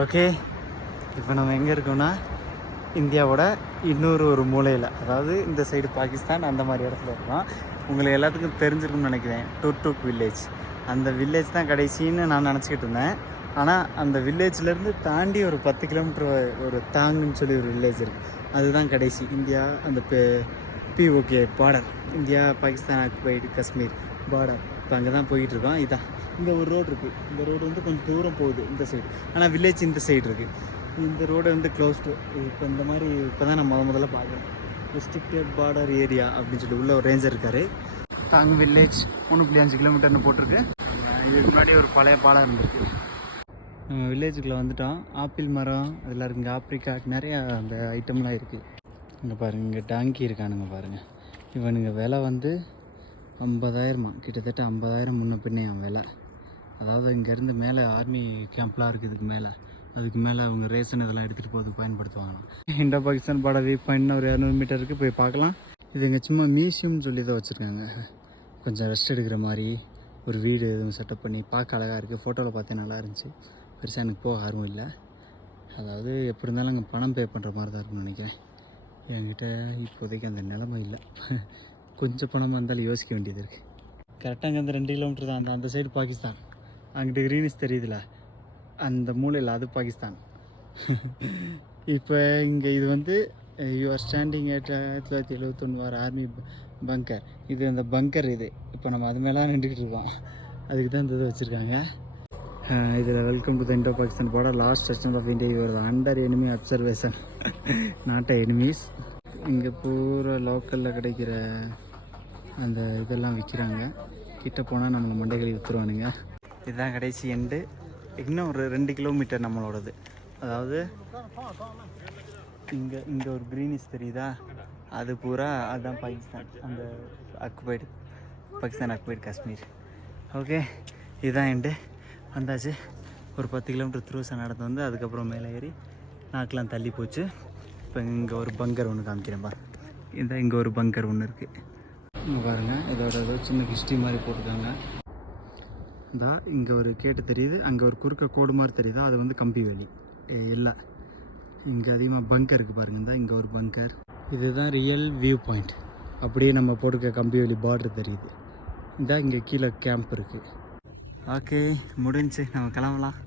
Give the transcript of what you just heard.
Okay, இப்போ நம்ம எங்கே இருக்கோம்னா இந்தியாவோட இன்னொரு மூலையில், அதாவது இந்த சைடு பாகிஸ்தான் அந்த மாதிரி இடத்துல இருக்கோம். உங்களுக்கு எல்லாத்துக்கும் தெரிஞ்சிருக்கும்னு நினைக்கிறேன். டுர்டுக் வில்லேஜ், அந்த வில்லேஜ் தான் கடைசின்னு நான் நினச்சிக்கிட்டு இருந்தேன். ஆனால் அந்த வில்லேஜ்லேருந்து தாண்டி ஒரு 10 கிலோமீட்டர் ஒரு தாங்குன்னு சொல்லி ஒரு வில்லேஜ் இருக்குது, அதுதான் கடைசி இந்தியா. அந்த PoK border, India Pakistan occupied Kashmir border. இப்போ அங்கே தான் போயிட்டுருக்கோம். இதுதான் இங்கே ஒரு ரோடு இருக்குது. இந்த ரோடு வந்து கொஞ்சம் தூரம் போகுது இந்த சைடு, ஆனால் வில்லேஜ் இந்த சைடு இருக்குது. இந்த ரோடு வந்து க்ளோஸ்டு. இப்போ இந்த மாதிரி இப்போ தான் நான் முதல்ல பார்க்குறேன். ரெஸ்ட்ரிக்டட் பார்டர் ஏரியா அப்படின்னு சொல்லி உள்ள ஒரு ரேஞ்சர் இருக்கார். தாங் வில்லேஜ் 3.5 கிலோமீட்டர்னு போட்டிருக்கு. இதுக்கு முன்னாடி ஒரு பழைய பாலம் இருந்திருக்கு. நம்ம வில்லேஜுக்குள்ளே வந்துட்டோம். ஆப்பிள் மரம் அதெல்லாம் இருக்குங்க, ஆப்ரிக்காட் நிறையா அந்த ஐட்டம்லாம் இருக்குது. இங்கே பாருங்கள், இங்கே டாங்கி இருக்கானுங்க பாருங்கள். இவனுங்க விலை வந்து 50,000, கிட்டத்தட்ட 50,000 முன்ன பின்னே அவன் விலை. அதாவது இங்கேருந்து மேலே ஆர்மி கேம்ப்லாம் இருக்குது, இதுக்கு மேலே அதுக்கு மேலே அவங்க ரேஷன் இதெல்லாம் எடுத்துகிட்டு போகிறதுக்கு பயன்படுத்துவாங்களாம். இந்தோ பாகிஸ்தான் பார்டர் வியூ பாயிண்ட் ஒரு 200 மீட்டர் இருக்குது, போய் பார்க்கலாம். இது இங்கே சும்மா மியூசியம்னு சொல்லி தான் வச்சுருக்காங்க. கொஞ்சம் ரெஸ்ட் எடுக்கிற மாதிரி ஒரு வீடு எதுவும் செட்டப் பண்ணி பார்க்க அழகாக இருக்குது. ஃபோட்டோவில் பார்த்தே நல்லா இருந்துச்சு. பெருசாக எனக்கு போக ஆர்வம் இல்லை. அதாவது எப்படி இருந்தாலும் அங்கே பணம் பே பண்ணுற மாதிரி தான் இருக்கும்னு நினைக்கிறேன். என்கிட்ட இப்போதைக்கு அந்த நிலைமை இல்லை. கொஞ்சம் பணமாக இருந்தாலும் யோசிக்க வேண்டியது இருக்குது. கரெக்டாக அங்கே அந்த 2 கிலோமீட்டர் தான். அந்த சைடு பாகிஸ்தான், அங்கிட்டு க்ரீனிஸ் தெரியுதுல, அந்த மூலையில் அது பாகிஸ்தான். இப்போ இங்கே இது வந்து யூஆர் ஸ்டாண்டிங் அட் 1971 ஆர்மி பங்கர். இது அந்த பங்கர். இது இப்போ நம்ம அது மேலே நின்றுக்கிட்டு இருக்கோம். அதுக்கு தான் இந்த இது வச்சுருக்காங்க. இதில் welcome to the Indo Pakistan border, last section of India your under enemy observation, not enemies. இங்கே பூரா லோக்கலில் கிடைக்கிற அந்த இதெல்லாம் விற்கிறாங்க. கிட்ட போனால் நம்மளை மண்டைகளை விற்றுருவானுங்க. இதுதான் கடைசி எண்டு. இன்னும் ஒரு 2 கிலோமீட்டர் நம்மளோடது. அதாவது இங்கே ஒரு க்ரீனிஸ் தெரியுதா, அது பூரா அதுதான் பாகிஸ்தான், அந்த பாகிஸ்தான் ஆக்குபைடு காஷ்மீர். ஓகே, இதுதான் எண்டு. வந்தாச்சு. ஒரு 10 கிலோமீட்டர் த்ரூஸை நடந்து வந்து அதுக்கப்புறம் மேலே ஏறி நாக்கெலாம் தள்ளி போச்சு. இப்போ இங்கே ஒரு பங்கர் ஒன்று காமிக்கிறேன் பாரு. இங்கே ஒரு பங்கர் ஒன்று இருக்குது. இங்கே பாருங்கள், இதோட ஏதோ சின்ன ஹிஸ்ட்ரி மாதிரி போட்டிருக்காங்க. இங்கே ஒரு கேட்டு தெரியுது, அங்கே ஒரு குறுக்க கோடு மாதிரி தெரியுதா, அது வந்து கம்பி வேலி இல்லை. இங்கே அதிகமாக பங்கர் இருக்குது பாருங்கள். இங்கே ஒரு பங்கர். இதுதான் ரியல் வியூ பாயிண்ட். அப்படியே நம்ம போட்டுக்க கம்பி வேலி பார்டர் தெரியுது. இங்கே கீழே கேம்ப் இருக்குது. ஓகே, முடிஞ்சு நம்ம கிளம்பலாம்.